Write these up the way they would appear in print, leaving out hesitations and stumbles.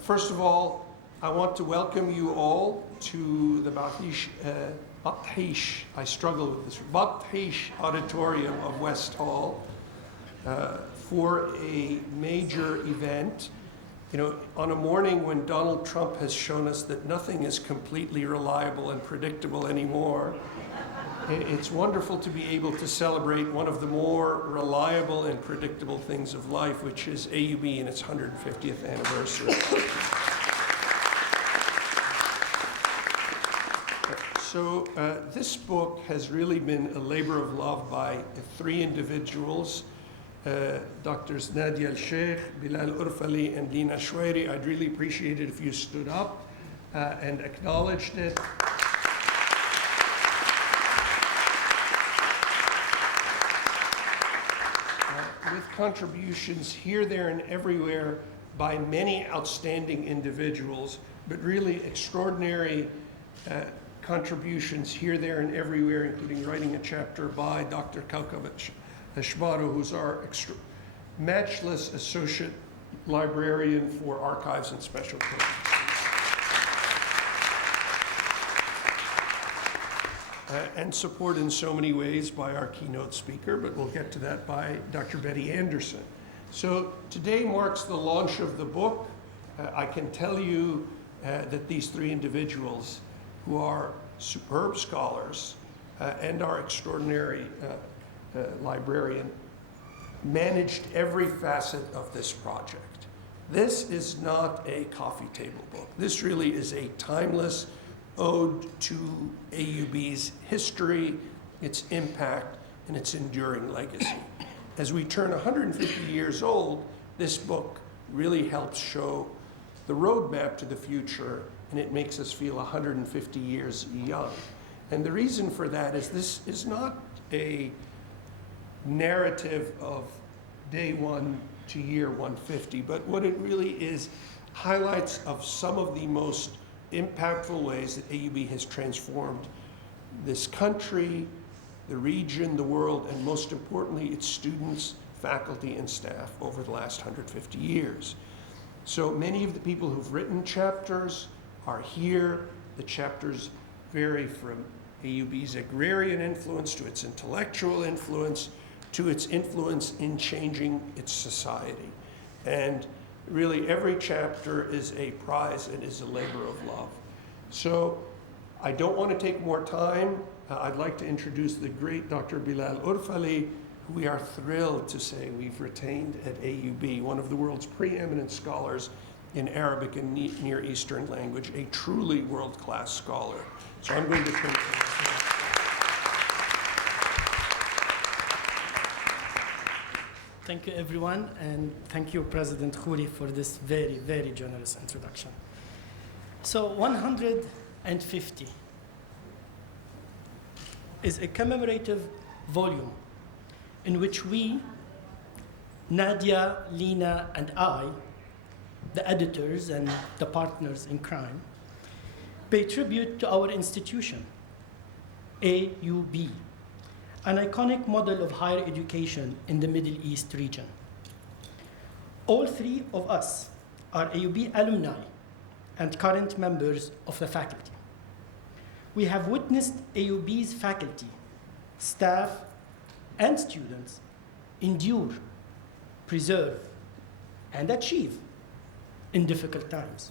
First of all, I want to welcome you all to the Bathish, I struggle with this, Bathish Auditorium of West Hall for a major event. You know, on a morning when Donald Trump has shown us that nothing is completely reliable and predictable anymore, it's wonderful to be able to celebrate one of the more reliable and predictable things of life, which is AUB and its 150th anniversary. So this book has really been a labor of love by three individuals, Doctors Nadia, Cheikh, Bilal Orfali, and Lina Choueiri. I'd really appreciate it if you stood up and acknowledged it. With contributions here, there, and everywhere by many outstanding individuals, but really extraordinary contributions here, there, and everywhere, including writing a chapter by Dr. Kaukab Ashbaru, who's our matchless associate librarian for archives and special collections. And support in so many ways by our keynote speaker, but we'll get to that, by Dr. Betty Anderson. So today marks the launch of the book. I can tell you that these three individuals, who are superb scholars and our extraordinary librarian, managed every facet of this project. This is not a coffee table book. This really is a timeless ode to AUB's history, its impact, and its enduring legacy. As we turn 150 years old, this book really helps show the roadmap to the future, and it makes us feel 150 years young. And the reason for that is this is not a narrative of day one to year 150, but what it really is, highlights of some of the most impactful ways that AUB has transformed this country, the region, the world, and most importantly, its students, faculty, and staff over the last 150 years. So many of the people who've written chapters are here. The chapters vary from AUB's agrarian influence to its intellectual influence to its influence in changing its society. And really, every chapter is a prize and is a labor of love. So I don't want to take more time. I'd like to introduce the great Dr. Bilal Orfali, who we are thrilled to say we've retained at AUB, one of the world's preeminent scholars in Arabic and Near Eastern language, a truly world-class scholar. So I'm going to thank you. Thank you, everyone, and thank you, President Khuri, for this very, very generous introduction. So 150 is a commemorative volume in which we, Nadia, Lina, and I, the editors and the partners in crime, pay tribute to our institution, AUB, an iconic model of higher education in the Middle East region. All three of us are AUB alumni and current members of the faculty. We have witnessed AUB's faculty, staff, and students endure, preserve, and achieve in difficult times.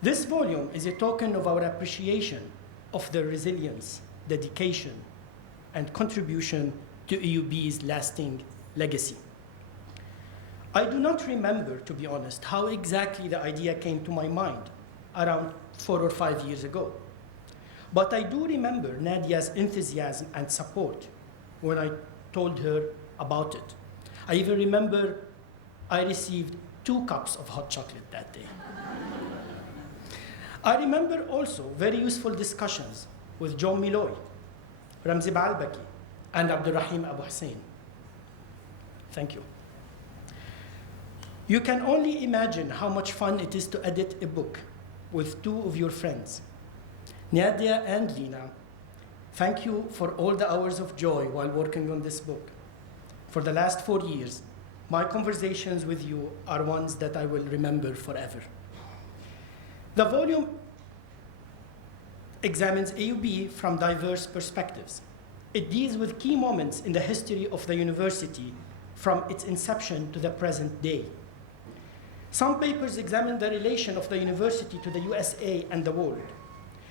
This volume is a token of our appreciation of their resilience, dedication, and contribution to AUB's lasting legacy. I do not remember, to be honest, how exactly the idea came to my mind around 4 or 5 years ago. But I do remember Nadia's enthusiasm and support when I told her about it. I even remember I received 2 cups of hot chocolate that day. I remember also very useful discussions with John Milloy, Ramzi Baalbaki, and Abdurrahim Abu Hussein. Thank you. You can only imagine how much fun it is to edit a book with 2 of your friends. Nadia and Lina, thank you for all the hours of joy while working on this book. For the last 4 years, my conversations with you are ones that I will remember forever. The volume examines AUB from diverse perspectives. It deals with key moments in the history of the university from its inception to the present day. Some papers examine the relation of the university to the USA and the world.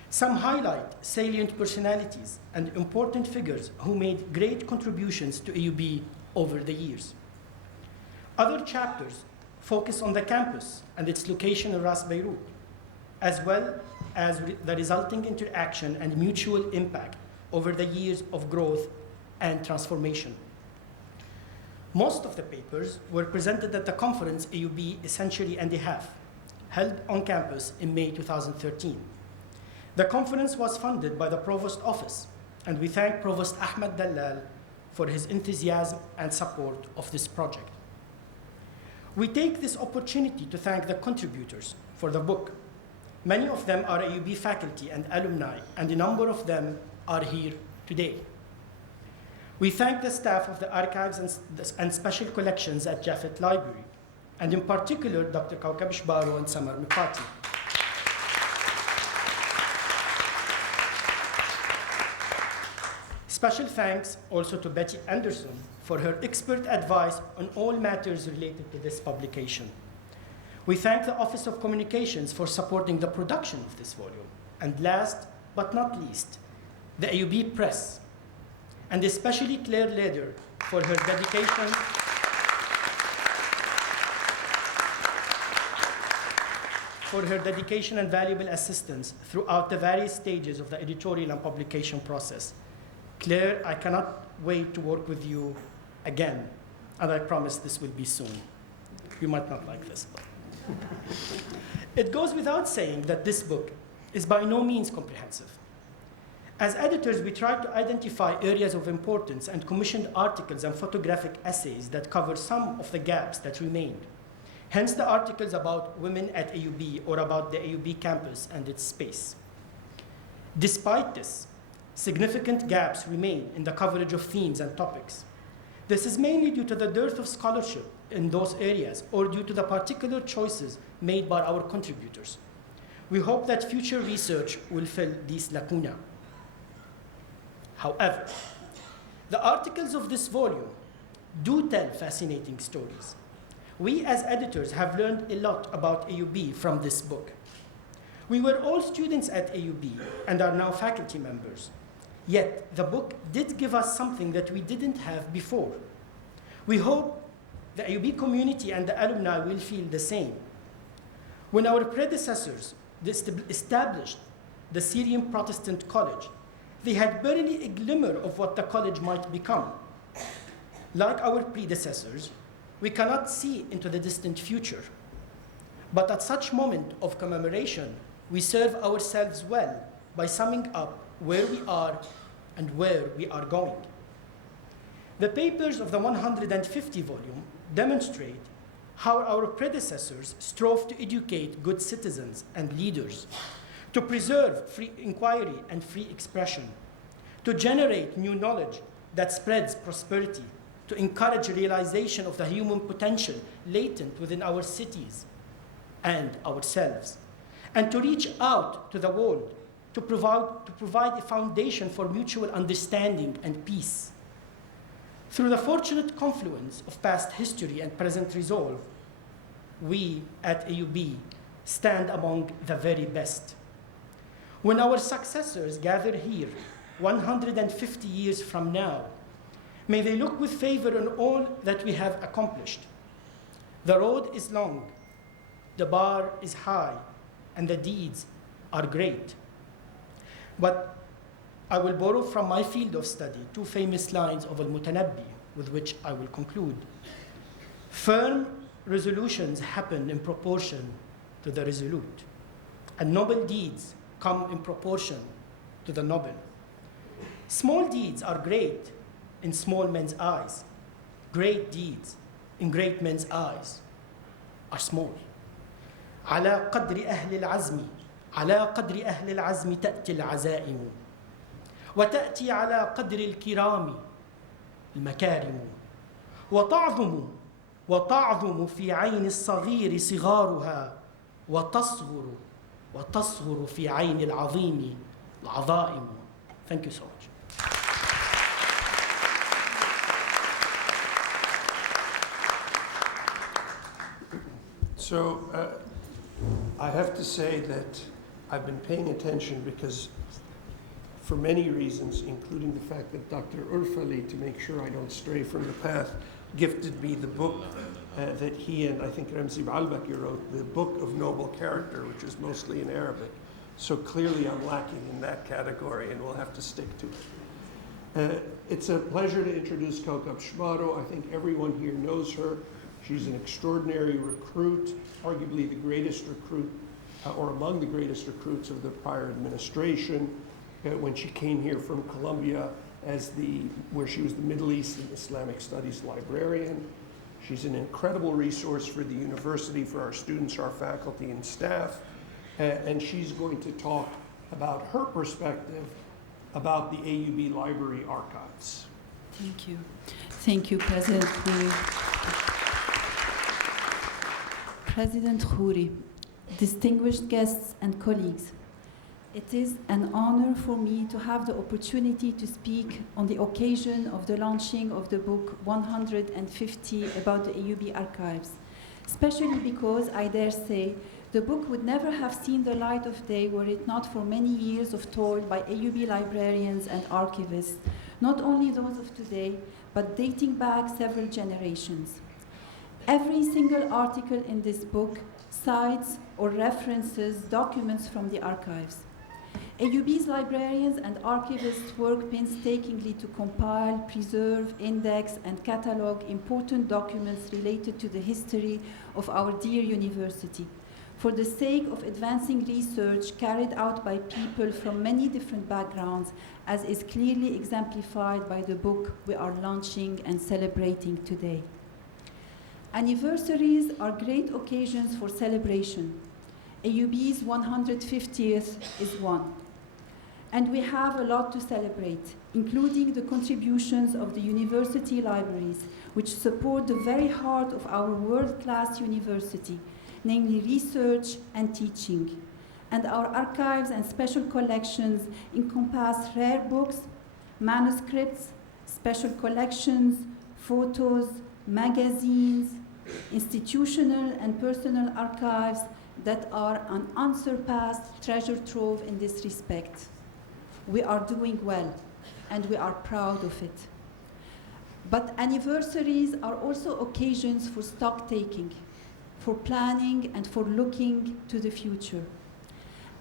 Some highlight salient personalities and important figures who made great contributions to AUB over the years. Other chapters focus on the campus and its location in Ras Beirut, as well as the resulting interaction and mutual impact over the years of growth and transformation. Most of the papers were presented at the conference AUB A Century and a Half, held on campus in May 2013. The conference was funded by the Provost Office, and we thank Provost Ahmed Dalal for his enthusiasm and support of this project. We take this opportunity to thank the contributors for the book. Many of them are AUB faculty and alumni, and a number of them are here today. We thank the staff of the archives and special collections at Jaffet Library, and in particular, Dr. Kaukab Shbaro and Samar Mikati. Special thanks also to Betty Anderson for her expert advice on all matters related to this publication. We thank the Office of Communications for supporting the production of this volume. And last but not least, the AUB Press, and especially Claire Leder for her dedication and valuable assistance throughout the various stages of the editorial and publication process. Claire, I cannot wait to work with you again, and I promise this will be soon. You might not like this, but. It goes without saying that this book is by no means comprehensive. As editors, we tried to identify areas of importance and commissioned articles and photographic essays that cover some of the gaps that remained. Hence the articles about women at AUB or about the AUB campus and its space. Despite this, significant gaps remain in the coverage of themes and topics. This is mainly due to the dearth of scholarship in those areas or due to the particular choices made by our contributors. We hope that future research will fill these lacunae. However, the articles of this volume do tell fascinating stories. We as editors have learned a lot about AUB from this book. We were all students at AUB and are now faculty members. Yet the book did give us something that we didn't have before. We hope the AUB community and the alumni will feel the same. When our predecessors established the Syrian Protestant College, they had barely a glimmer of what the college might become. Like our predecessors, we cannot see into the distant future. But at such moment of commemoration, we serve ourselves well by summing up where we are and where we are going. The papers of the 150 volume demonstrate how our predecessors strove to educate good citizens and leaders, to preserve free inquiry and free expression, to generate new knowledge that spreads prosperity, to encourage realization of the human potential latent within our cities and ourselves, and to reach out to the world to provide a foundation for mutual understanding and peace. Through the fortunate confluence of past history and present resolve, we at AUB stand among the very best. When our successors gather here 150 years from now, may they look with favor on all that we have accomplished. The road is long, the bar is high, and the deeds are great. But I will borrow from my field of study two famous lines of Al-Mutanabbi, with which I will conclude. Firm resolutions happen in proportion to the resolute, and noble deeds come in proportion to the noble. Small deeds are great in small men's eyes. Great deeds in great men's eyes are small. على قدر أهل العزم على قدر أهل العزم تأتي العزائم وتأتي على قدر الكرام المكارم وتعظم وتعظم في عين الصغير صغارها وتصغر في عين العظيم العظائم. Thank you so much. So I have to say that I've been paying attention because for many reasons, including the fact that Dr. Orfali, to make sure I don't stray from the path, gifted me the book that he and I think Ramzi Baalbaki wrote, the Book of Noble Character, which is mostly in Arabic. So clearly I'm lacking in that category and we'll have to stick to it. It's a pleasure to introduce Kaukab Shmaro. I think everyone here knows her. She's an extraordinary recruit, arguably the greatest recruit, or among the greatest recruits of the prior administration. When she came here from Columbia where she was the Middle East and Islamic Studies librarian. She's an incredible resource for the university, for our students, our faculty and staff. And she's going to talk about her perspective about the AUB Library archives. Thank you. Thank you, President Khuri. President Khuri, distinguished guests and colleagues, it is an honor for me to have the opportunity to speak on the occasion of the launching of the book 150 about the AUB archives, especially because I dare say the book would never have seen the light of day were it not for many years of toil by AUB librarians and archivists, not only those of today, but dating back several generations. Every single article in this book cites or references documents from the archives. AUB's librarians and archivists work painstakingly to compile, preserve, index, and catalog important documents related to the history of our dear university, for the sake of advancing research carried out by people from many different backgrounds, as is clearly exemplified by the book we are launching and celebrating today. Anniversaries are great occasions for celebration. AUB's 150th is one. And we have a lot to celebrate, including the contributions of the university libraries, which support the very heart of our world-class university, namely research and teaching. And our archives and special collections encompass rare books, manuscripts, special collections, photos, magazines, institutional and personal archives that are an unsurpassed treasure trove in this respect. We are doing well, and we are proud of it. But anniversaries are also occasions for stock-taking, for planning, and for looking to the future.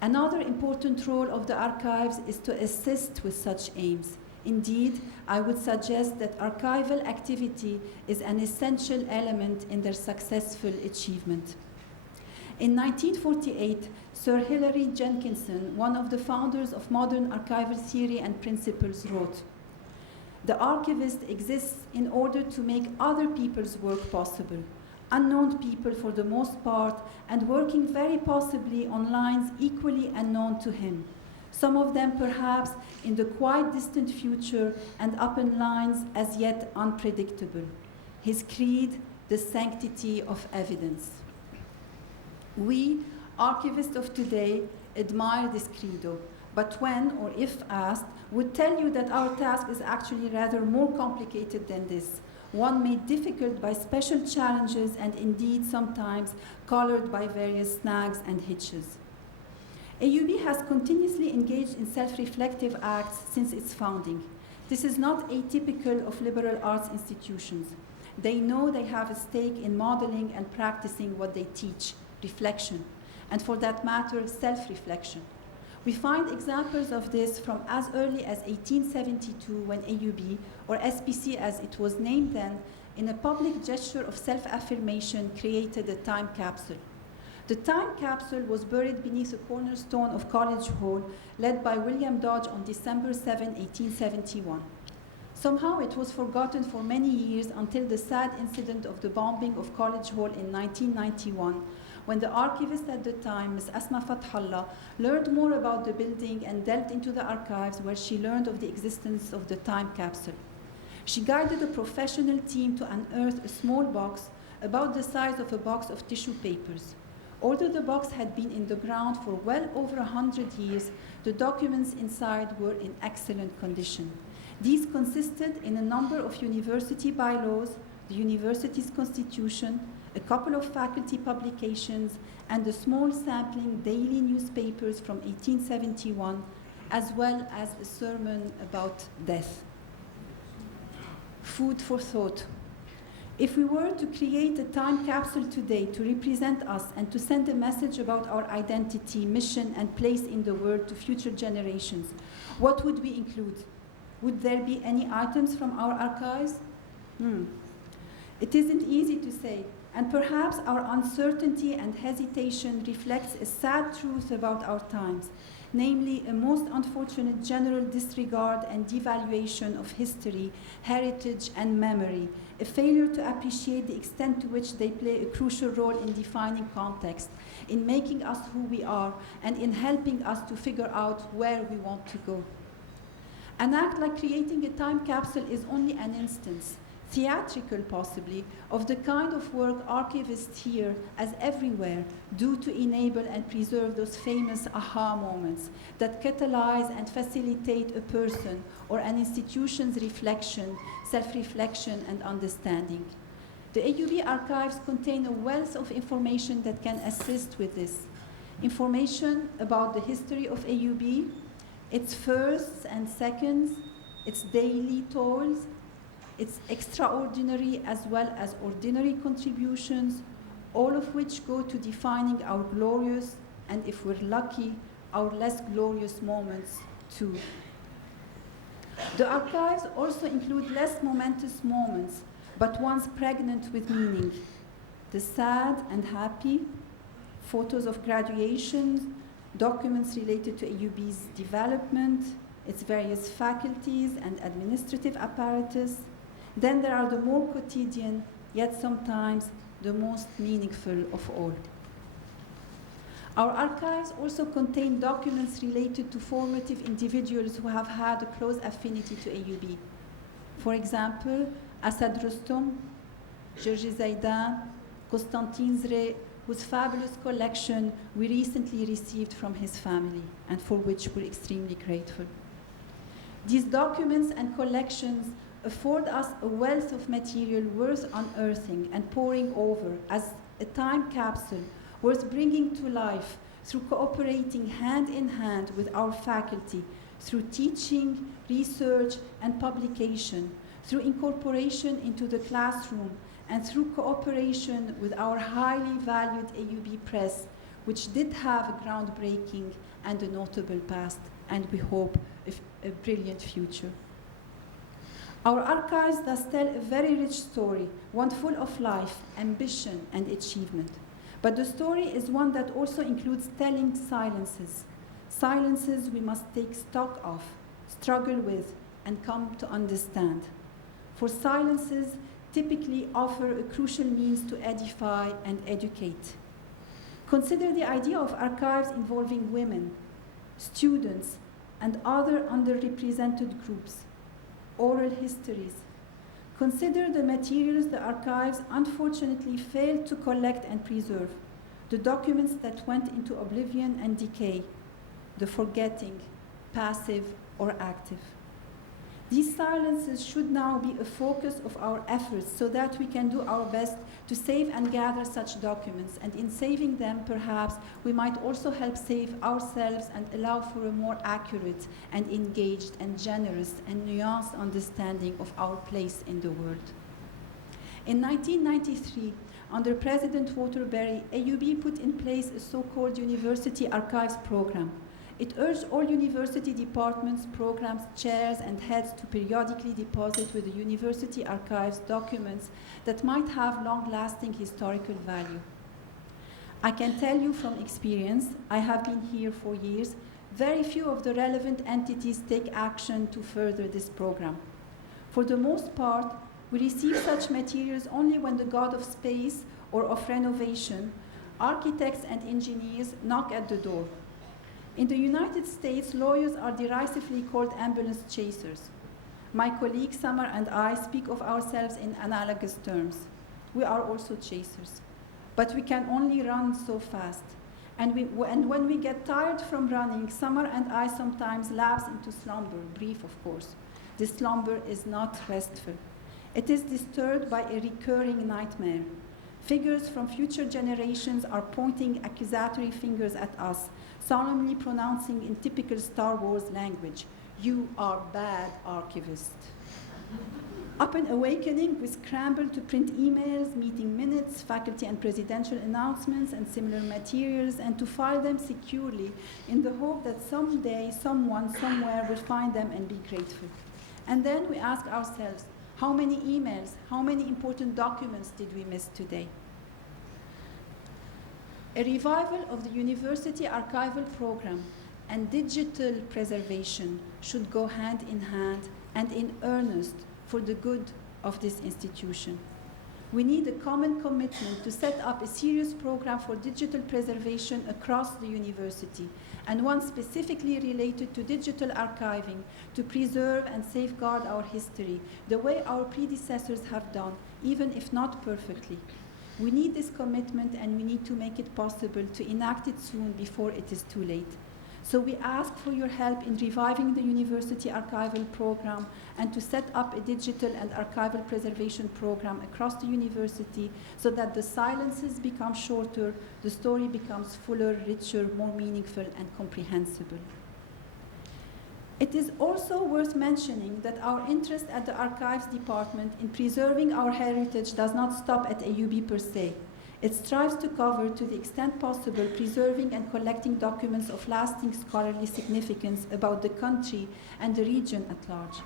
Another important role of the archives is to assist with such aims. Indeed, I would suggest that archival activity is an essential element in their successful achievement. In 1948, Sir Hilary Jenkinson, one of the founders of modern archival theory and principles, wrote, "The archivist exists in order to make other people's work possible, unknown people for the most part, and working very possibly on lines equally unknown to him, some of them perhaps in the quite distant future and upon lines as yet unpredictable. His creed, the sanctity of evidence." We, archivists of today, admire this credo, but when or if asked, would tell you that our task is actually rather more complicated than this, one made difficult by special challenges and indeed sometimes colored by various snags and hitches. AUB has continuously engaged in self-reflective acts since its founding. This is not atypical of liberal arts institutions. They know they have a stake in modeling and practicing what they teach, reflection, and for that matter, self-reflection. We find examples of this from as early as 1872 when AUB, or SPC as it was named then, in a public gesture of self-affirmation created a time capsule. The time capsule was buried beneath a cornerstone of College Hall, led by William Dodge on December 7, 1871. Somehow it was forgotten for many years until the sad incident of the bombing of College Hall in 1991, when the archivist at the time, Ms. Asma Fathallah, learned more about the building and delved into the archives where she learned of the existence of the time capsule. She guided a professional team to unearth a small box, about the size of a box of tissue papers. Although the box had been in the ground for well over 100 years, the documents inside were in excellent condition. These consisted in a number of university bylaws, the university's constitution, a couple of faculty publications, and a small sampling daily newspapers from 1871, as well as a sermon about death. Food for thought. If we were to create a time capsule today to represent us and to send a message about our identity, mission, and place in the world to future generations, what would we include? Would there be any items from our archives? It isn't easy to say, and perhaps our uncertainty and hesitation reflects a sad truth about our times, namely a most unfortunate general disregard and devaluation of history, heritage, and memory, a failure to appreciate the extent to which they play a crucial role in defining context, in making us who we are, and in helping us to figure out where we want to go. An act like creating a time capsule is only an instance, theatrical possibly, of the kind of work archivists here, as everywhere, do to enable and preserve those famous aha moments that catalyze and facilitate a person or an institution's reflection, self-reflection, and understanding. The AUB archives contain a wealth of information that can assist with this. Information about the history of AUB, its firsts and seconds, its daily toils, its extraordinary as well as ordinary contributions, all of which go to defining our glorious, and if we're lucky, our less glorious moments too. The archives also include less momentous moments, but ones pregnant with meaning. The sad and happy, photos of graduations, documents related to AUB's development, its various faculties and administrative apparatus. Then there are the more quotidian, yet sometimes the most meaningful of all. Our archives also contain documents related to formative individuals who have had a close affinity to AUB. For example, Asad Rustum, Georgi Zaidan, Konstantin Zre, whose fabulous collection we recently received from his family, and for which we're extremely grateful. These documents and collections afford us a wealth of material worth unearthing and poring over as a time capsule worth bringing to life through cooperating hand in hand with our faculty, through teaching, research, and publication, through incorporation into the classroom, and through cooperation with our highly valued AUB Press, which did have a groundbreaking and a notable past, and we hope a brilliant future. Our archives thus tell a very rich story, one full of life, ambition, and achievement. But the story is one that also includes telling silences, silences we must take stock of, struggle with, and come to understand. For silences typically offer a crucial means to edify and educate. Consider the idea of archives involving women, students, and other underrepresented groups, oral histories. Consider the materials the archives unfortunately failed to collect and preserve, the documents that went into oblivion and decay, the forgetting, passive or active. These silences should now be a focus of our efforts so that we can do our best to save and gather such documents, and in saving them, perhaps, we might also help save ourselves and allow for a more accurate and engaged and generous and nuanced understanding of our place in the world. In 1993, under President Waterbury, AUB put in place a so-called University Archives Program. It urged all university departments, programs, chairs, and heads to periodically deposit with the university archives documents that might have long-lasting historical value. I can tell you from experience, I have been here for years, very few of the relevant entities take action to further this program. For the most part, we receive such materials only when the god of space or of renovation, architects and engineers knock at the door. In the United States, lawyers are derisively called ambulance chasers. My colleague Samar and I speak of ourselves in analogous terms. We are also chasers. But we can only run so fast. And when we get tired from running, Summer and I sometimes lapse into slumber, brief of course. This slumber is not restful. It is disturbed by a recurring nightmare. Figures from future generations are pointing accusatory fingers at us, solemnly pronouncing in typical Star Wars language, "You are bad archivist." Upon awakening, we scramble to print emails, meeting minutes, faculty and presidential announcements, and similar materials, and to file them securely in the hope that someday someone somewhere will find them and be grateful. And then we ask ourselves, how many emails, how many important documents did we miss today? A revival of the university archival program and digital preservation should go hand in hand and in earnest for the good of this institution. We need a common commitment to set up a serious program for digital preservation across the university, and one specifically related to digital archiving to preserve and safeguard our history, the way our predecessors have done, even if not perfectly. We need this commitment, and we need to make it possible to enact it soon before it is too late. So we ask for your help in reviving the university archival program and to set up a digital and archival preservation program across the university so that the silences become shorter, the story becomes fuller, richer, more meaningful, and comprehensible. It is also worth mentioning that our interest at the Archives Department in preserving our heritage does not stop at AUB per se. It strives to cover, to the extent possible, preserving and collecting documents of lasting scholarly significance about the country and the region at large.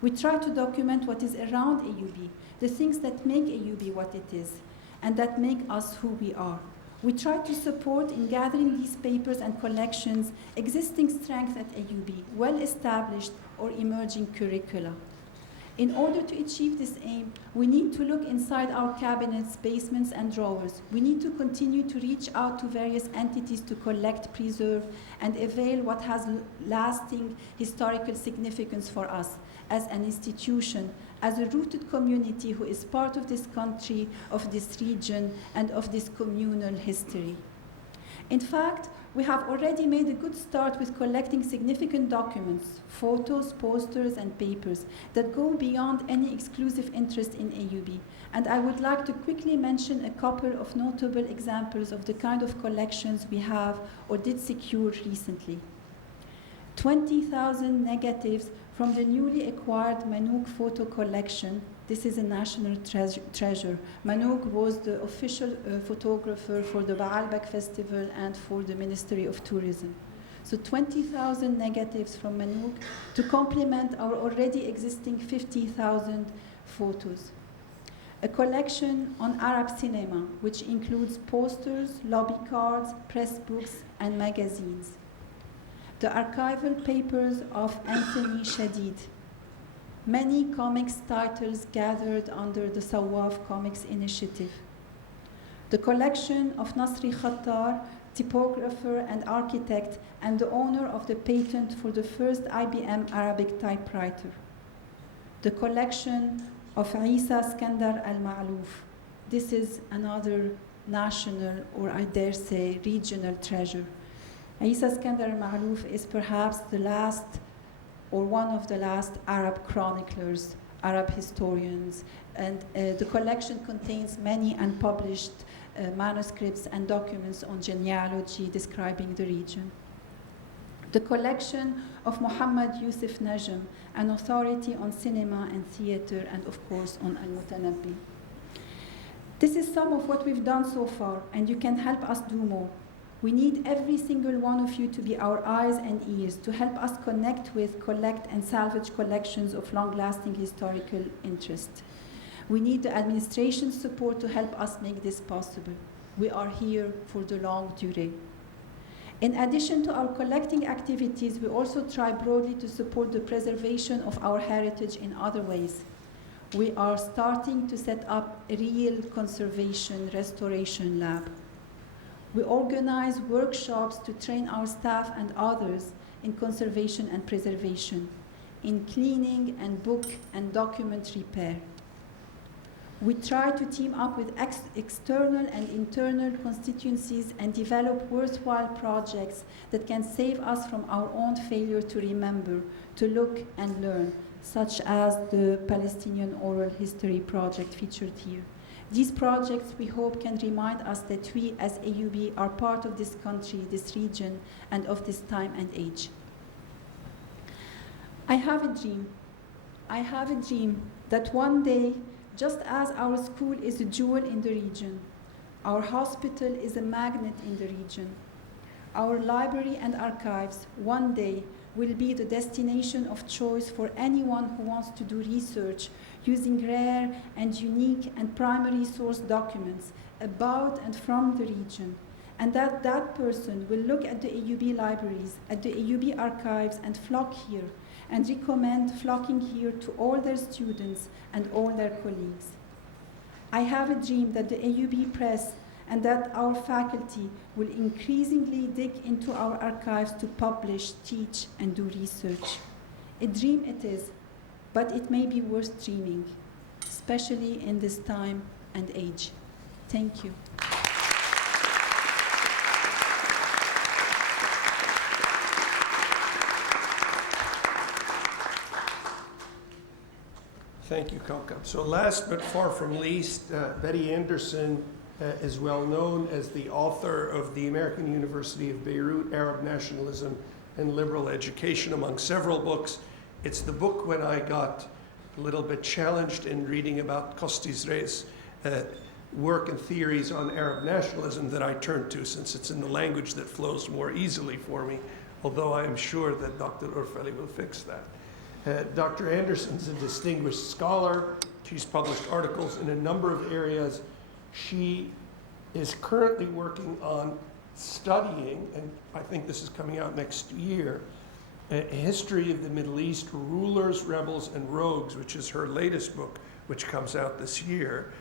We try to document what is around AUB, the things that make AUB what it is, and that make us who we are. We try to support in gathering these papers and collections existing strengths at AUB, well-established or emerging curricula. In order to achieve this aim, we need to look inside our cabinets, basements, and drawers. We need to continue to reach out to various entities to collect, preserve, and avail what has lasting historical significance for us as an institution, as a rooted community who is part of this country, of this region, and of this communal history. In fact, we have already made a good start with collecting significant documents, photos, posters, and papers that go beyond any exclusive interest in AUB. And I would like to quickly mention a couple of notable examples of the kind of collections we have or did secure recently. 20,000 negatives from the newly acquired Manouk photo collection. This is a national treasure. Manouk was the official photographer for the Baalbek Festival and for the Ministry of Tourism. So 20,000 negatives from Manouk to complement our already existing 50,000 photos. A collection on Arab cinema, which includes posters, lobby cards, press books, and magazines. The archival papers of Anthony Shadid. Many comics titles gathered under the Sawaf Comics Initiative. The collection of Nasri Khattar, typographer and architect, and the owner of the patent for the first IBM Arabic typewriter. The collection of Isa Skandar al-Ma'louf. This is another national, or I dare say, regional treasure. Isa Skandar al-Ma'louf is perhaps the last or one of the last Arab chroniclers, Arab historians, and the collection contains many unpublished manuscripts and documents on genealogy describing the region. The collection of Muhammad Yusuf Najm, an authority on cinema and theater, and of course on Al-Mutanabbi. This is some of what we've done so far, and you can help us do more. We need every single one of you to be our eyes and ears, to help us connect with, collect, and salvage collections of long-lasting historical interest. We need the administration's support to help us make this possible. We are here for the long durée. In addition to our collecting activities, we also try broadly to support the preservation of our heritage in other ways. We are starting to set up a real conservation restoration lab. We organize workshops to train our staff and others in conservation and preservation, in cleaning and book and document repair. We try to team up with external and internal constituencies and develop worthwhile projects that can save us from our own failure to remember, to look and learn, such as the Palestinian Oral History Project featured here. These projects, we hope, can remind us that we as AUB are part of this country, this region, and of this time and age. I have a dream. I have a dream that one day, just as our school is a jewel in the region, our hospital is a magnet in the region, our library and archives one day will be the destination of choice for anyone who wants to do research using rare and unique and primary source documents about and from the region, and that person will look at the AUB libraries, at the AUB archives, and flock here, and recommend flocking here to all their students and all their colleagues. I have a dream that the AUB Press and that our faculty will increasingly dig into our archives to publish, teach, and do research. A dream it is, but it may be worth dreaming, especially in this time and age. Thank you. Thank you, Kaukab. So last but far from least, Betty Anderson is well known as the author of the American University of Beirut, Arab Nationalism and Liberal Education, among several books. It's the book when I got a little bit challenged in reading about Kostisre's work and theories on Arab nationalism that I turned to, since it's in the language that flows more easily for me, although I am sure that Dr. Orfali will fix that. Dr. Anderson's a distinguished scholar. She's published articles in a number of areas. She is currently working on studying, and I think this is coming out next year, a history of the Middle East, rulers, rebels, and rogues, which is her latest book, which comes out this year,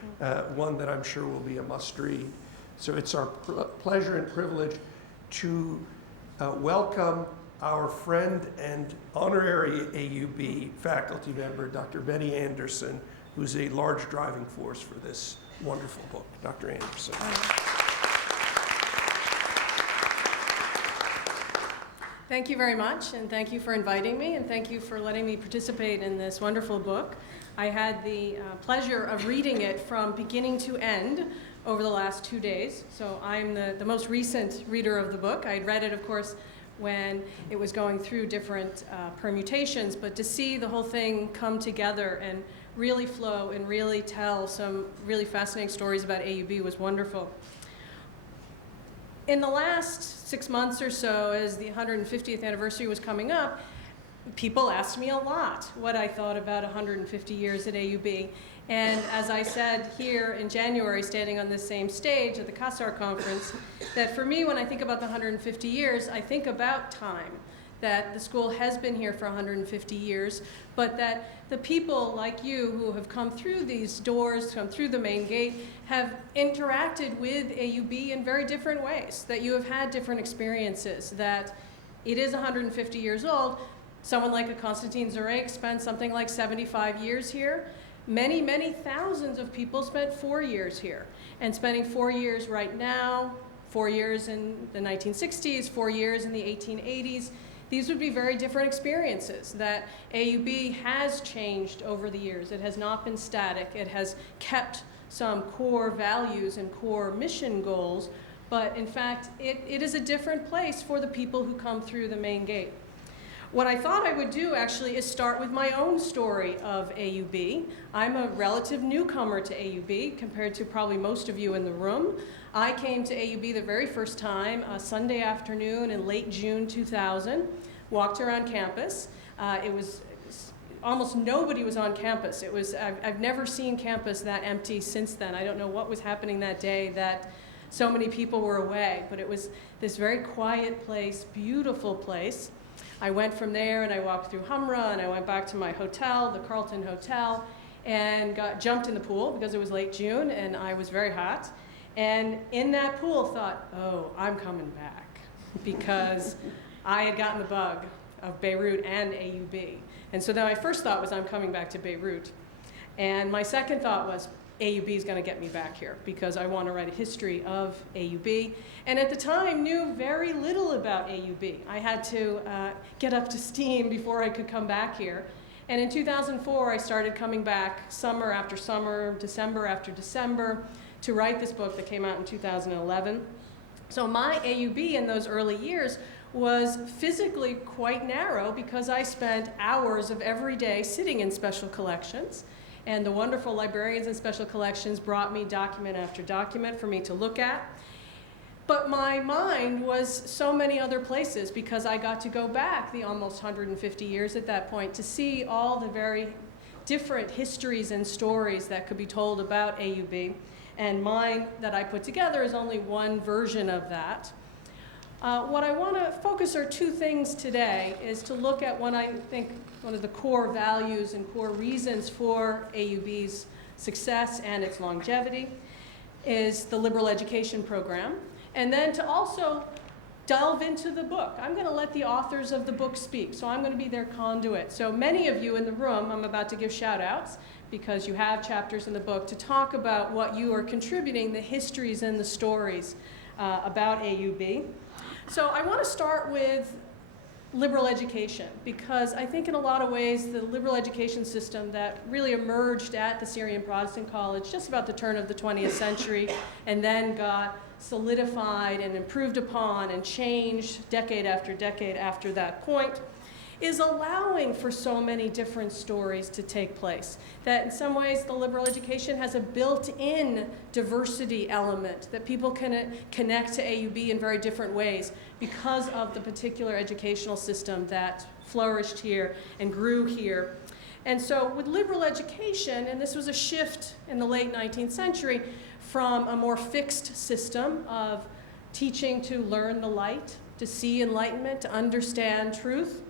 one that I'm sure will be a must-read. So it's our pleasure and privilege to welcome our friend and honorary AUB faculty member, Dr. Betty Anderson, who's a large driving force for this wonderful book. Dr. Anderson. Thank you very much, and thank you for inviting me, and thank you for letting me participate in this wonderful book. I had the pleasure of reading it from beginning to end over the last 2 days, so I'm the most recent reader of the book. I had read it, of course, when it was going through different permutations, but to see the whole thing come together and really flow and really tell some really fascinating stories about AUB was wonderful. In the last 6 months or so, as the 150th anniversary was coming up, people asked me a lot what I thought about 150 years at AUB. And as I said here in January, standing on this same stage at the Qassar conference, that for me, when I think about the 150 years, I think about time, that the school has been here for 150 years, but that the people like you who have come through these doors, come through the main gate, have interacted with AUB in very different ways, that you have had different experiences, that it is 150 years old. Someone like a Konstantin Zurek spent something like 75 years here. Many, many thousands of people spent 4 years here. And spending 4 years right now, 4 years in the 1960s, 4 years in the 1880s, these would be very different experiences, that AUB has changed over the years. It has not been static. It has kept some core values and core mission goals, but in fact, it is a different place for the people who come through the main gate. What I thought I would do actually is start with my own story of AUB. I'm a relative newcomer to AUB compared to probably most of you in the room. I came to AUB the very first time, a Sunday afternoon in late June 2000, walked around campus. It was almost nobody was on campus. I've never seen campus that empty since then. I don't know what was happening that day that so many people were away, but it was this very quiet place, beautiful place. I went from there and I walked through Hamra and I went back to my hotel, the Carlton Hotel, and jumped in the pool because it was late June and I was very hot. And in that pool thought, oh, I'm coming back, because I had gotten the bug of Beirut and AUB. And so then my first thought was, I'm coming back to Beirut. And my second thought was, AUB is going to get me back here because I want to write a history of AUB. And at the time, knew very little about AUB. I had to get up to steam before I could come back here. And in 2004, I started coming back summer after summer, December after December, to write this book that came out in 2011. So my AUB in those early years was physically quite narrow because I spent hours of every day sitting in special collections. And the wonderful librarians in special collections brought me document after document for me to look at. But my mind was so many other places because I got to go back the almost 150 years at that point to see all the very different histories and stories that could be told about AUB. And mine that I put together is only one version of that. What I want to focus are two things today is to look at what I think one of the core values and core reasons for AUB's success and its longevity is the liberal education program. And then to also delve into the book. I'm going to let the authors of the book speak, so I'm going to be their conduit. So many of you in the room, I'm about to give shout outs because you have chapters in the book to talk about what you are contributing, the histories and the stories about AUB. So I want to start with liberal education because I think in a lot of ways the liberal education system that really emerged at the Syrian Protestant College just about the turn of the 20th century and then got solidified and improved upon and changed decade after that point is allowing for so many different stories to take place. That in some ways the liberal education has a built-in diversity element that people can connect to AUB in very different ways because of the particular educational system that flourished here and grew here. And so with liberal education, and this was a shift in the late 19th century from a more fixed system of teaching to learn the light, to see enlightenment, to understand truth,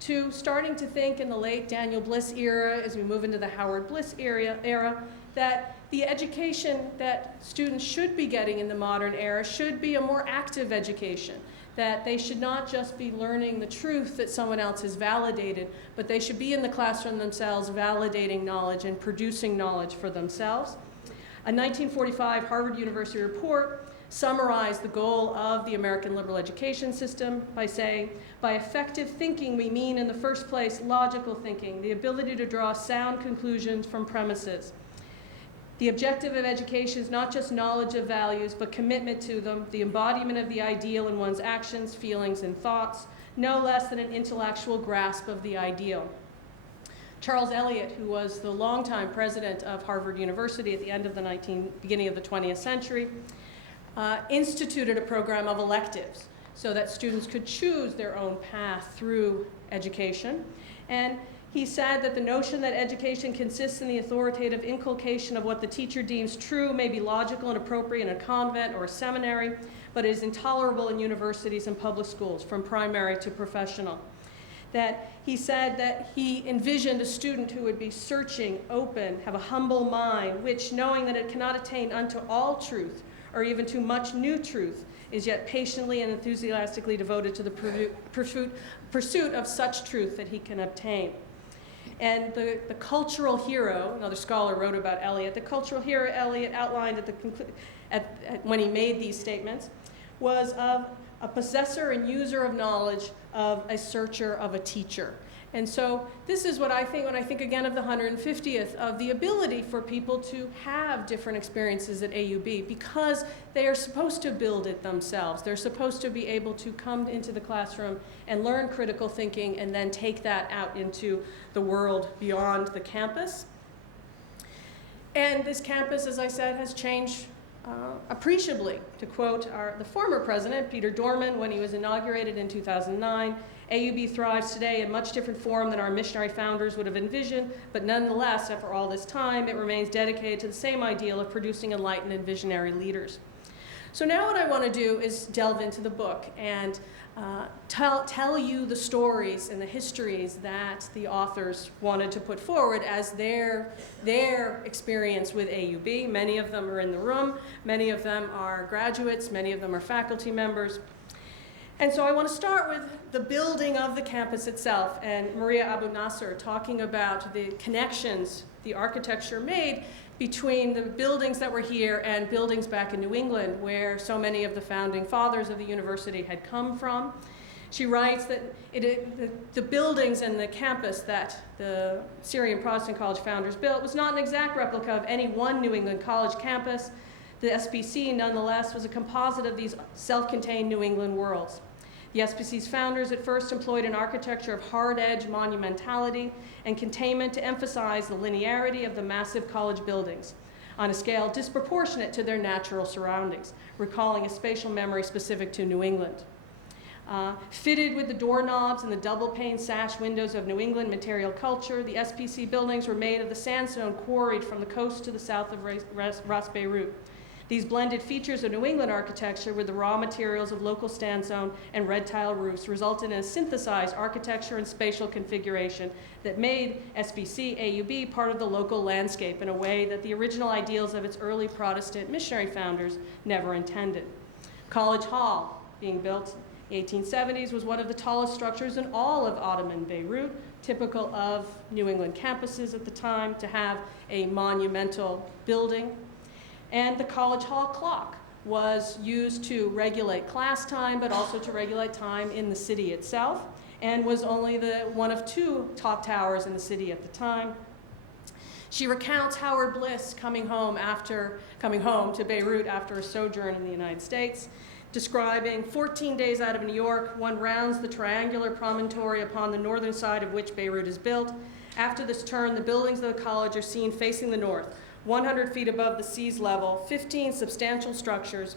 to starting to think in the late Daniel Bliss era, as we move into the Howard Bliss era, that the education that students should be getting in the modern era should be a more active education, that they should not just be learning the truth that someone else has validated, but they should be in the classroom themselves validating knowledge and producing knowledge for themselves. A 1945 Harvard University report summarized the goal of the American liberal education system by saying, by effective thinking we mean in the first place logical thinking, the ability to draw sound conclusions from premises. The objective of education is not just knowledge of values, but commitment to them, the embodiment of the ideal in one's actions, feelings, and thoughts, no less than an intellectual grasp of the ideal. Charles Eliot, who was the longtime president of Harvard University at the end of the beginning of the 20th century, instituted a program of electives so that students could choose their own path through education. And he said that the notion that education consists in the authoritative inculcation of what the teacher deems true may be logical and appropriate in a convent or a seminary, but it is intolerable in universities and public schools, from primary to professional. That he said that he envisioned a student who would be searching, open, have a humble mind, which, knowing that it cannot attain unto all truth, or even too much new truth, is yet patiently and enthusiastically devoted to the pursuit of such truth that he can obtain. And the cultural hero, another scholar wrote about Eliot, the cultural hero Eliot outlined when he made these statements, was of a possessor and user of knowledge, of a searcher, of a teacher. And so this is what I think when I think again of the 150th, of the ability for people to have different experiences at AUB because they are supposed to build it themselves. They're supposed to be able to come into the classroom and learn critical thinking and then take that out into the world beyond the campus. And this campus, as I said, has changed appreciably. To quote the former president, Peter Dorman, when he was inaugurated in 2009, AUB thrives today in much different form than our missionary founders would have envisioned, but nonetheless, after all this time, it remains dedicated to the same ideal of producing enlightened and visionary leaders. So now what I want to do is delve into the book and tell you the stories and the histories that the authors wanted to put forward as their experience with AUB. Many of them are in the room, many of them are graduates, many of them are faculty members. And so I want to start with the building of the campus itself and Maria Abu Nasser talking about the connections the architecture made between the buildings that were here and buildings back in New England, where so many of the founding fathers of the university had come from. She writes that the buildings and the campus that the Syrian Protestant College founders built was not an exact replica of any one New England college campus. The SPC, nonetheless, was a composite of these self-contained New England worlds. The SPC's founders at first employed an architecture of hard-edge monumentality and containment to emphasize the linearity of the massive college buildings on a scale disproportionate to their natural surroundings, recalling a spatial memory specific to New England. Fitted with the doorknobs and the double-pane sash windows of New England material culture, the SPC buildings were made of the sandstone quarried from the coast to the south of Ras Beirut. These blended features of New England architecture with the raw materials of local sandstone and red tile roofs resulted in a synthesized architecture and spatial configuration that made SPC AUB part of the local landscape in a way that the original ideals of its early Protestant missionary founders never intended. College Hall, being built in the 1870s, was one of the tallest structures in all of Ottoman Beirut, typical of New England campuses at the time to have a monumental building. And the College Hall clock was used to regulate class time, but also to regulate time in the city itself, and was only one of two top towers in the city at the time. She recounts Howard Bliss coming home to Beirut after a sojourn in the United States, describing 14 days out of New York, one rounds the triangular promontory upon the northern side of which Beirut is built. After this turn, the buildings of the college are seen facing the north, 100 feet above the sea's level, 15 substantial structures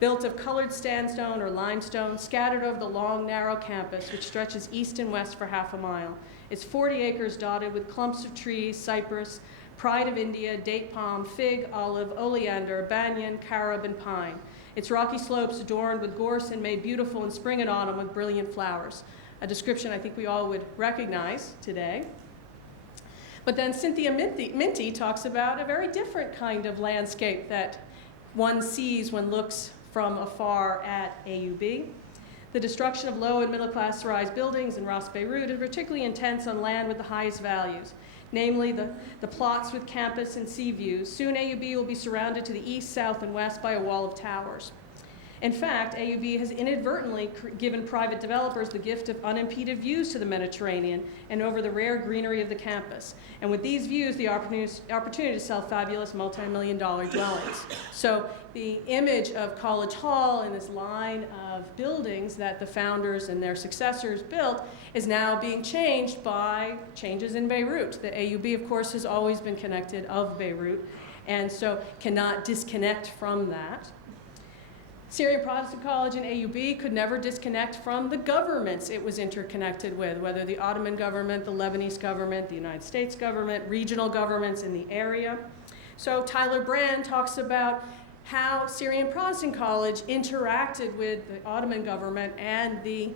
built of colored sandstone or limestone scattered over the long, narrow campus, which stretches east and west for half a mile. It's 40 acres dotted with clumps of trees, cypress, pride of India, date palm, fig, olive, oleander, banyan, carob, and pine. Its rocky slopes adorned with gorse and made beautiful in spring and autumn with brilliant flowers. A description I think we all would recognize today. But then Cynthia Minty talks about a very different kind of landscape that one sees when looks from afar at AUB. The destruction of low and middle class rise buildings in Ras Beirut is particularly intense on land with the highest values, namely the plots with campus and sea views. Soon AUB will be surrounded to the east, south, and west by a wall of towers. In fact, AUB has inadvertently given private developers the gift of unimpeded views to the Mediterranean and over the rare greenery of the campus. And with these views, the opportunity to sell fabulous multi-million-dollar dwellings. So the image of College Hall and this line of buildings that the founders and their successors built is now being changed by changes in Beirut. The AUB, of course, has always been connected of Beirut, and so cannot disconnect from that. Syrian Protestant College and AUB could never disconnect from the governments it was interconnected with, whether the Ottoman government, the Lebanese government, the United States government, regional governments in the area. So Tyler Brand talks about how Syrian Protestant College interacted with the Ottoman government and the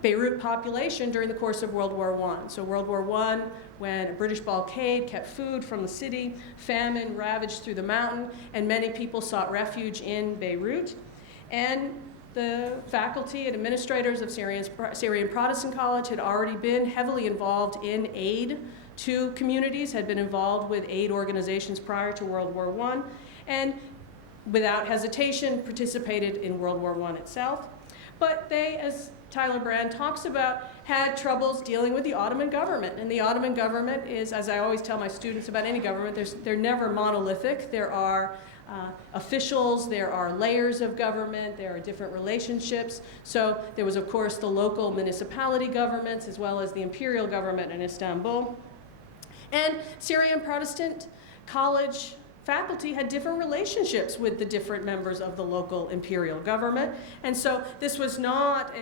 Beirut population during the course of World War I. So World War I, when a British blockade kept food from the city, famine ravaged through the mountain, and many people sought refuge in Beirut. And the faculty and administrators of Syrian Protestant College had already been heavily involved in aid to communities, had been involved with aid organizations prior to World War I, and without hesitation participated in World War I itself. But they, as Tyler Brand talks about, had troubles dealing with the Ottoman government. And the Ottoman government is, as I always tell my students about any government, they're never monolithic. There are officials, there are layers of government, there are different relationships. So there was, of course, the local municipality governments as well as the imperial government in Istanbul. And Syrian Protestant College faculty had different relationships with the different members of the local imperial government. And so this was not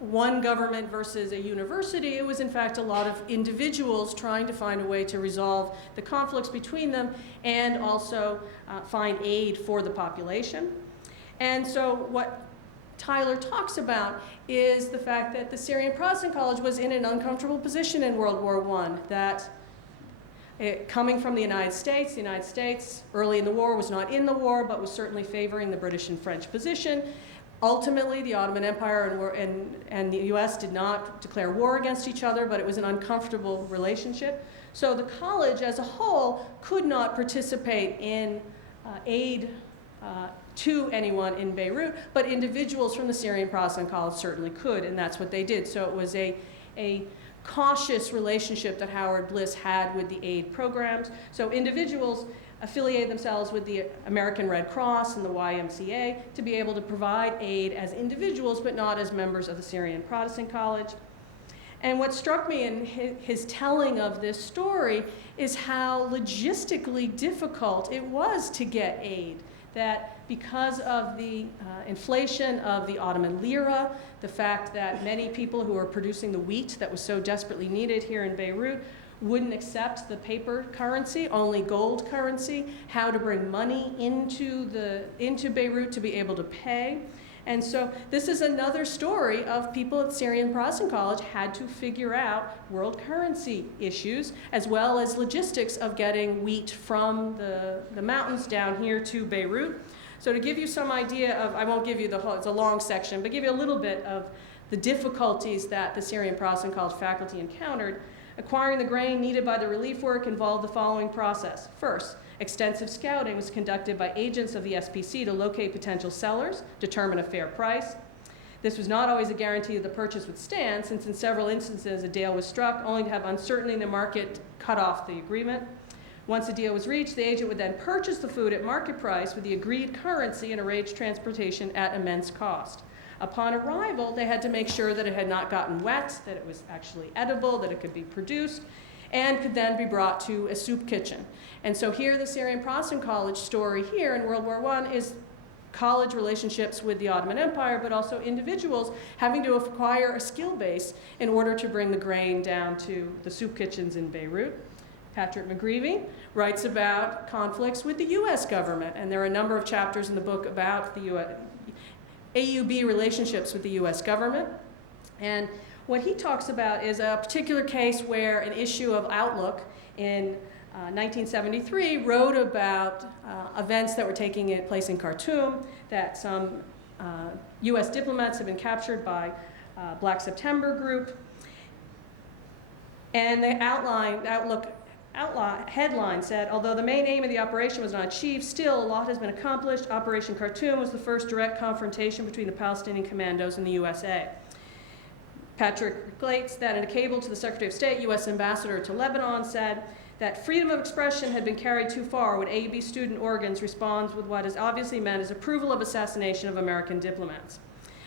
one government versus a university. It was, in fact, a lot of individuals trying to find a way to resolve the conflicts between them and also find aid for the population. And so what Tyler talks about is the fact that the Syrian Protestant College was in an uncomfortable position in World War I, that coming from the United States early in the war was not in the war, but was certainly favoring the British and French position. Ultimately, the Ottoman Empire and the US did not declare war against each other, but it was an uncomfortable relationship. So the college as a whole could not participate in aid to anyone in Beirut, but individuals from the Syrian Protestant College certainly could, and that's what they did. So it was a cautious relationship that Howard Bliss had with the aid programs. So individuals affiliate themselves with the American Red Cross and the YMCA to be able to provide aid as individuals, but not as members of the Syrian Protestant College. And what struck me in his telling of this story is how logistically difficult it was to get aid. That because of the inflation of the Ottoman lira, the fact that many people who were producing the wheat that was so desperately needed here in Beirut wouldn't accept the paper currency, only gold currency, how to bring money into Beirut to be able to pay. And so this is another story of people at Syrian Protestant College had to figure out world currency issues as well as logistics of getting wheat from the mountains down here to Beirut. So to give you some idea of, I won't give you the whole, it's a long section, but give you a little bit of the difficulties that the Syrian Protestant College faculty encountered. Acquiring the grain needed by the relief work involved the following process. First, extensive scouting was conducted by agents of the SPC to locate potential sellers, determine a fair price. This was not always a guarantee that the purchase would stand, since in several instances a deal was struck only to have uncertainty in the market cut off the agreement. Once a deal was reached, the agent would then purchase the food at market price with the agreed currency and arrange transportation at immense cost. Upon arrival, they had to make sure that it had not gotten wet, that it was actually edible, that it could be produced, and could then be brought to a soup kitchen. And so here the Syrian Protestant College story here in World War I is college relationships with the Ottoman Empire, but also individuals having to acquire a skill base in order to bring the grain down to the soup kitchens in Beirut. Patrick McGreevy writes about conflicts with the US government, and there are a number of chapters in the book about the AUB relationships with the US government. And what he talks about is a particular case where an issue of Outlook in 1973 wrote about events that were taking place in Khartoum, that some US diplomats had been captured by Black September group. And the Outlook headline said, although the main aim of the operation was not achieved, still a lot has been accomplished. Operation Khartoum was the first direct confrontation between the Palestinian commandos and the USA. Patrick relates that in a cable to the Secretary of State, US Ambassador to Lebanon said that freedom of expression had been carried too far when AUB student organs responds with what is obviously meant as approval of assassination of American diplomats.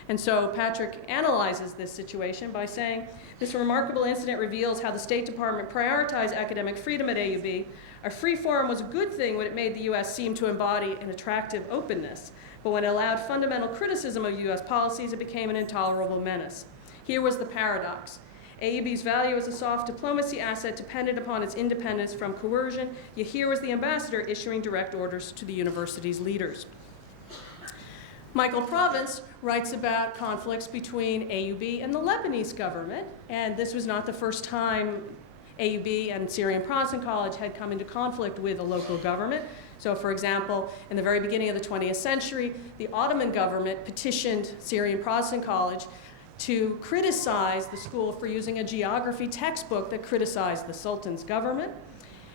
And so Patrick analyzes this situation by saying, this remarkable incident reveals how the State Department prioritized academic freedom at AUB. A free forum was a good thing when it made the US seem to embody an attractive openness, but when it allowed fundamental criticism of US policies, it became an intolerable menace. Here was the paradox. AUB's value as a soft diplomacy asset depended upon its independence from coercion, yet here was the ambassador issuing direct orders to the university's leaders. Michael Provost writes about conflicts between AUB and the Lebanese government, and this was not the first time AUB and Syrian Protestant College had come into conflict with a local government. So for example, in the very beginning of the 20th century, the Ottoman government petitioned Syrian Protestant College to criticize the school for using a geography textbook that criticized the Sultan's government.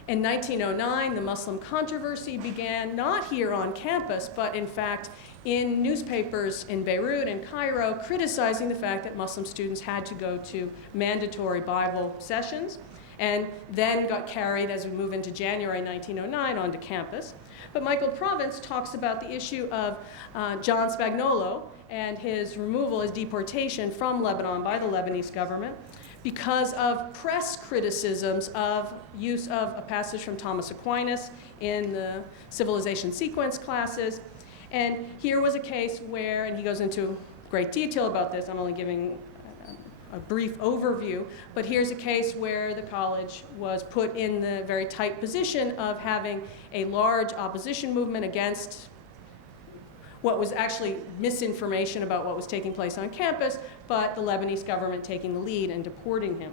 In 1909, the Muslim controversy began not here on campus, but in fact in newspapers in Beirut and Cairo, criticizing the fact that Muslim students had to go to mandatory Bible sessions, and then got carried, as we move into January 1909, onto campus. But Michael Provost talks about the issue of John Spagnolo and his removal, his deportation from Lebanon by the Lebanese government because of press criticisms of use of a passage from Thomas Aquinas in the civilization sequence classes. And here was a case where, and he goes into great detail about this, I'm only giving a brief overview, but here's a case where the college was put in the very tight position of having a large opposition movement against what was actually misinformation about what was taking place on campus, but the Lebanese government taking the lead and deporting him.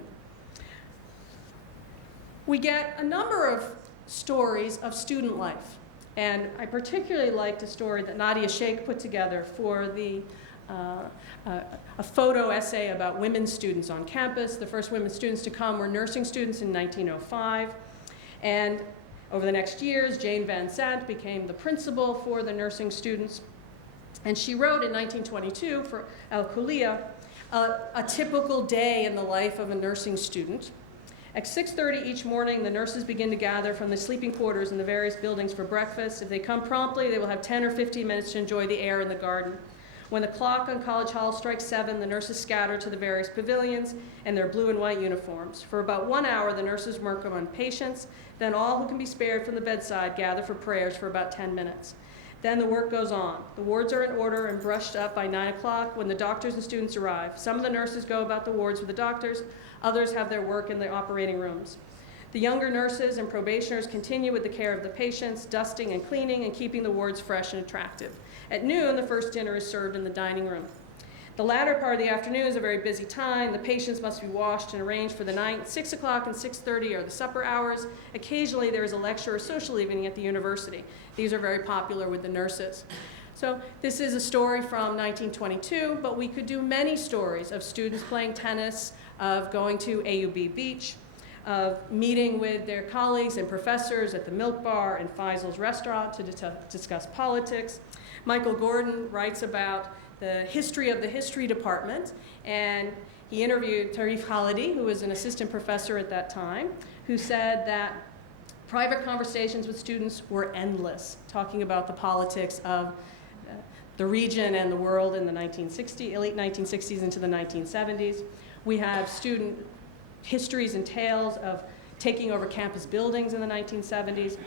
We get a number of stories of student life, and I particularly liked a story that Nadia Cheikh put together for the a photo essay about women students on campus. The first women students to come were nursing students in 1905. And over the next years, Jane Van Sant became the principal for the nursing students. And she wrote in 1922 for Al-Kuliya a typical day in the life of a nursing student. At 6:30 each morning, the nurses begin to gather from the sleeping quarters in the various buildings for breakfast. If they come promptly, they will have 10 or 15 minutes to enjoy the air in the garden. When the clock on College Hall strikes 7, the nurses scatter to the various pavilions in their blue and white uniforms. For about 1 hour, the nurses work on patients. Then all who can be spared from the bedside gather for prayers for about 10 minutes. Then the work goes on. The wards are in order and brushed up by 9 o'clock when the doctors and students arrive. Some of the nurses go about the wards with the doctors. Others have their work in the operating rooms. The younger nurses and probationers continue with the care of the patients, dusting and cleaning and keeping the wards fresh and attractive. At noon, the first dinner is served in the dining room. The latter part of the afternoon is a very busy time. The patients must be washed and arranged for the night. 6 o'clock and 6:30 are the supper hours. Occasionally, there is a lecture or social evening at the university. These are very popular with the nurses. So this is a story from 1922, but we could do many stories of students playing tennis, of going to AUB Beach, of meeting with their colleagues and professors at the Milk Bar and Faisal's restaurant to discuss politics. Michael Gordon writes about the history of the history department, and he interviewed Tarif Khalidi, who was an assistant professor at that time, who said that private conversations with students were endless, talking about the politics of the region and the world in the late 1960s into the 1970s. We have student histories and tales of taking over campus buildings in the 1970s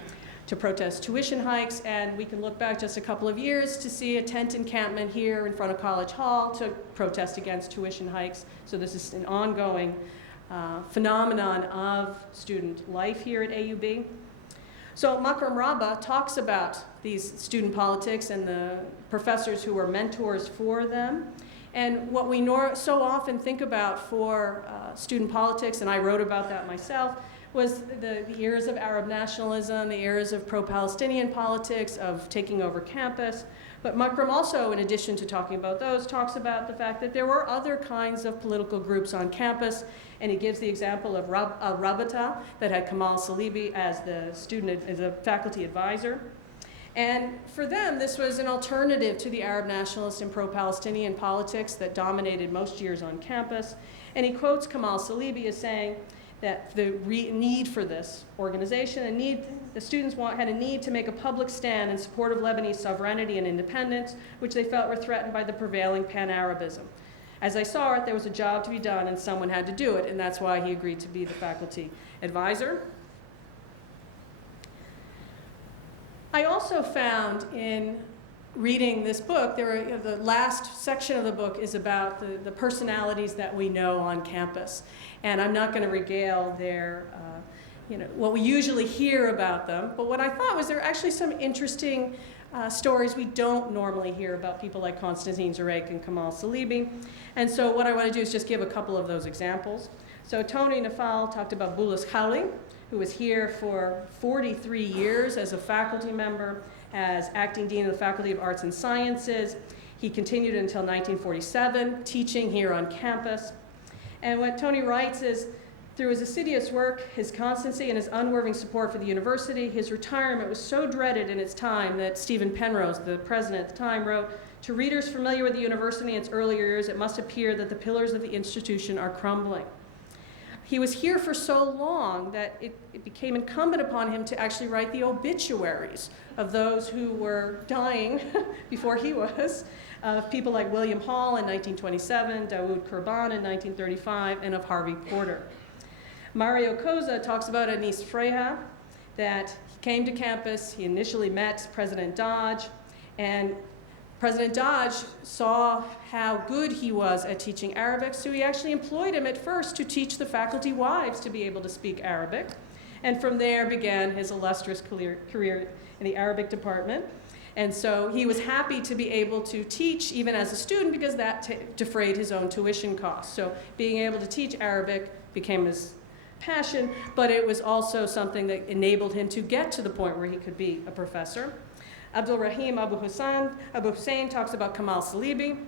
to protest tuition hikes, and we can look back just a couple of years to see a tent encampment here in front of College Hall to protest against tuition hikes. So this is an ongoing phenomenon of student life here at AUB. So Makram Rabah talks about these student politics and the professors who were mentors for them. And what we so often think about for student politics, and I wrote about that myself, was the eras of Arab nationalism, the eras of pro-Palestinian politics, of taking over campus. But Makram also, in addition to talking about those, talks about the fact that there were other kinds of political groups on campus, and he gives the example of Rabata, that had Kemal Saleem as a faculty advisor. And for them, this was an alternative to the Arab nationalist and pro-Palestinian politics that dominated most years on campus. And he quotes Kemal Saleem as saying that the need for this organization, the students had a need to make a public stand in support of Lebanese sovereignty and independence, which they felt were threatened by the prevailing pan-Arabism. As I saw it, there was a job to be done and someone had to do it, and that's why he agreed to be the faculty advisor. I also found in reading this book, the last section of the book is about the personalities that we know on campus. And I'm not going to regale their, what we usually hear about them, but what I thought was there are actually some interesting stories we don't normally hear about people like Konstantin Zarek and Kemal Saleem. And so what I want to do is just give a couple of those examples. So Tony Nafal talked about Bulis Khali, who was here for 43 years as a faculty member, as acting dean of the Faculty of Arts and Sciences. He continued until 1947, teaching here on campus. And what Tony writes is, through his assiduous work, his constancy, and his unwavering support for the university, his retirement was so dreaded in its time that Stephen Penrose, the president at the time, wrote, "To readers familiar with the university in its earlier years, it must appear that the pillars of the institution are crumbling." He was here for so long that it became incumbent upon him to actually write the obituaries of those who were dying before he was, of people like William Hall in 1927, Dawood Kurban in 1935, and of Harvey Porter. Mario Koza talks about Anis Freha, that he came to campus, he initially met President Dodge, and President Dodge saw how good he was at teaching Arabic, so he actually employed him at first to teach the faculty wives to be able to speak Arabic. And from there began his illustrious career in the Arabic department. And so he was happy to be able to teach even as a student because that defrayed his own tuition costs. So being able to teach Arabic became his passion, but it was also something that enabled him to get to the point where he could be a professor. Abdul Rahim Abu Hussein talks about Kemal Saleem,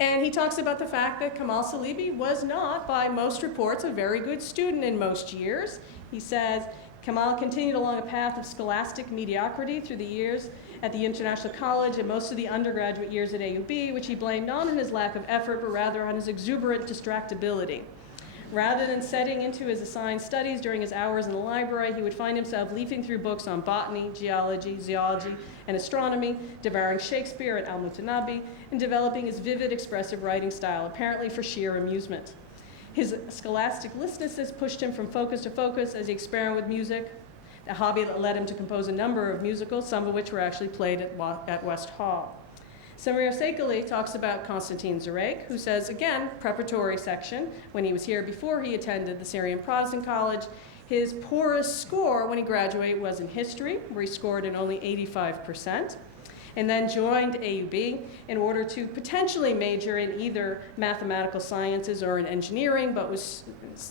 And he talks about the fact that Kemal Saleem was not, by most reports, a very good student in most years. He says, Kemal continued along a path of scholastic mediocrity through the years at the International College and most of the undergraduate years at AUB, which he blamed not on his lack of effort, but rather on his exuberant distractibility. Rather than setting into his assigned studies during his hours in the library, he would find himself leafing through books on botany, geology, zoology, and astronomy, devouring Shakespeare and Al-Mutanabi, and developing his vivid, expressive writing style, apparently for sheer amusement. His scholastic listlessness pushed him from focus to focus as he experimented with music, a hobby that led him to compose a number of musicals, some of which were actually played at West Hall. Samir Sekali talks about Konstantin Zurek, who says, again, preparatory section, when he was here before he attended the Syrian Protestant College, his poorest score when he graduated was in history, where he scored in only 85%, and then joined AUB in order to potentially major in either mathematical sciences or in engineering, but was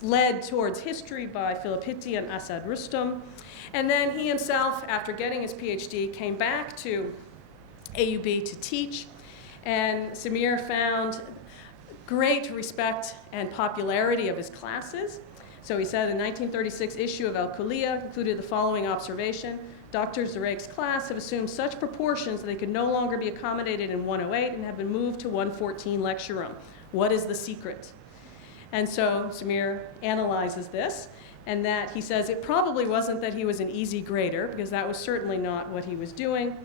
led towards history by Philip Hitti and Asad Rustam. And then he himself, after getting his PhD, came back to AUB to teach, and Samir found great respect and popularity of his classes. So he said, the 1936 issue of Al-Kuliya included the following observation: Dr. Zurek's class have assumed such proportions that they could no longer be accommodated in 108 and have been moved to 114 lecture room. What is the secret? And so Samir analyzes this, and that he says it probably wasn't that he was an easy grader, because that was certainly not what he was doing.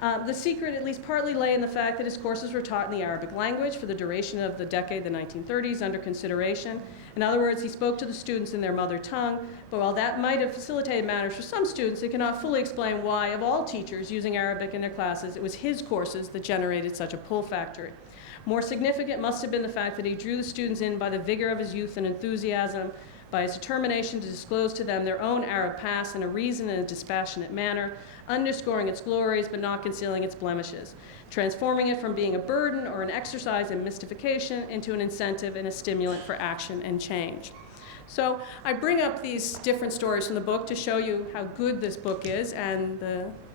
The secret at least partly lay in the fact that his courses were taught in the Arabic language for the duration of the decade, the 1930s, under consideration. In other words, he spoke to the students in their mother tongue, but while that might have facilitated matters for some students, it cannot fully explain why, of all teachers using Arabic in their classes, it was his courses that generated such a pull factor. More significant must have been the fact that he drew the students in by the vigor of his youth and enthusiasm, by his determination to disclose to them their own Arab past in a reasoned and dispassionate manner, underscoring its glories but not concealing its blemishes, transforming it from being a burden or an exercise in mystification into an incentive and a stimulant for action and change. So I bring up these different stories from the book to show you how good this book is, and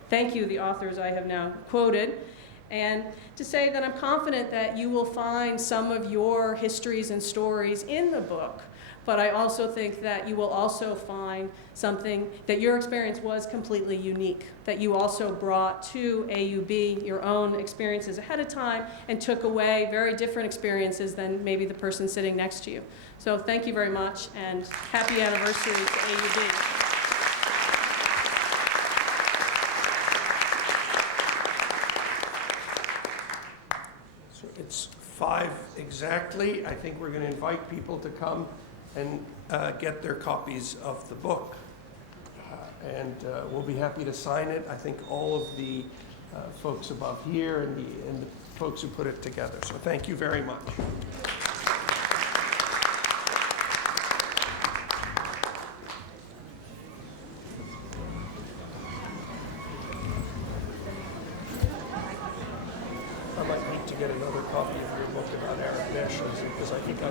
thank you, the authors I have now quoted, and to say that I'm confident that you will find some of your histories and stories in the book. But I also think that you will also find something that your experience was completely unique, that you also brought to AUB your own experiences ahead of time and took away very different experiences than maybe the person sitting next to you. So thank you very much, and happy anniversary to AUB. It's 5 exactly. I think we're going to invite people to come and get their copies of the book. And we'll be happy to sign it. I think all of the folks above here and the folks who put it together. So thank you very much. I might need to get another copy of your book about Arab nationalism, because I think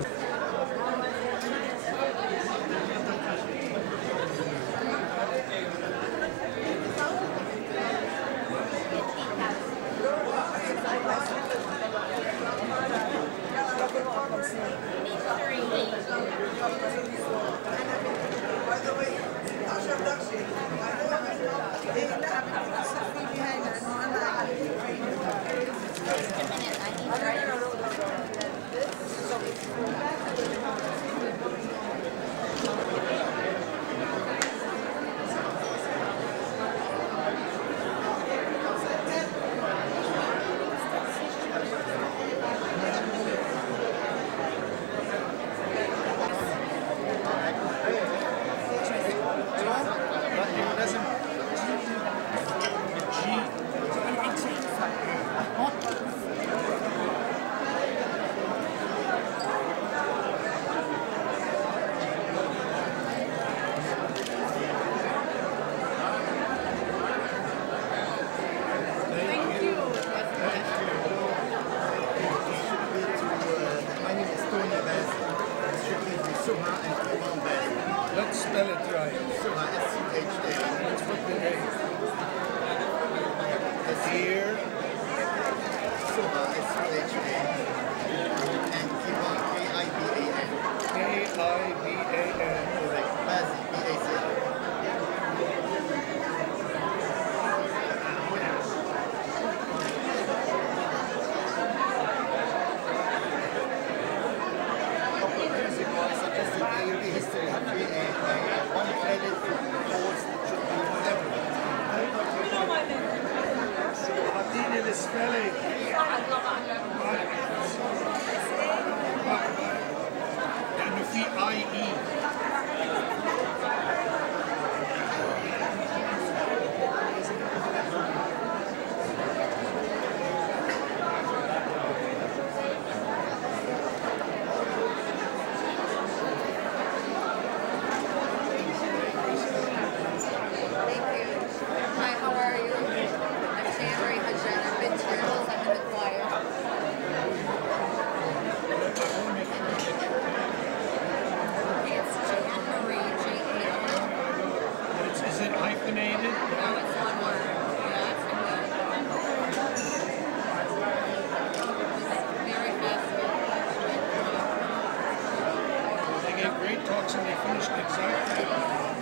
let's spell it right. Let's put the name. Here. لأنه في IE. Is it hyphenated? They gave great talks and they finished exactly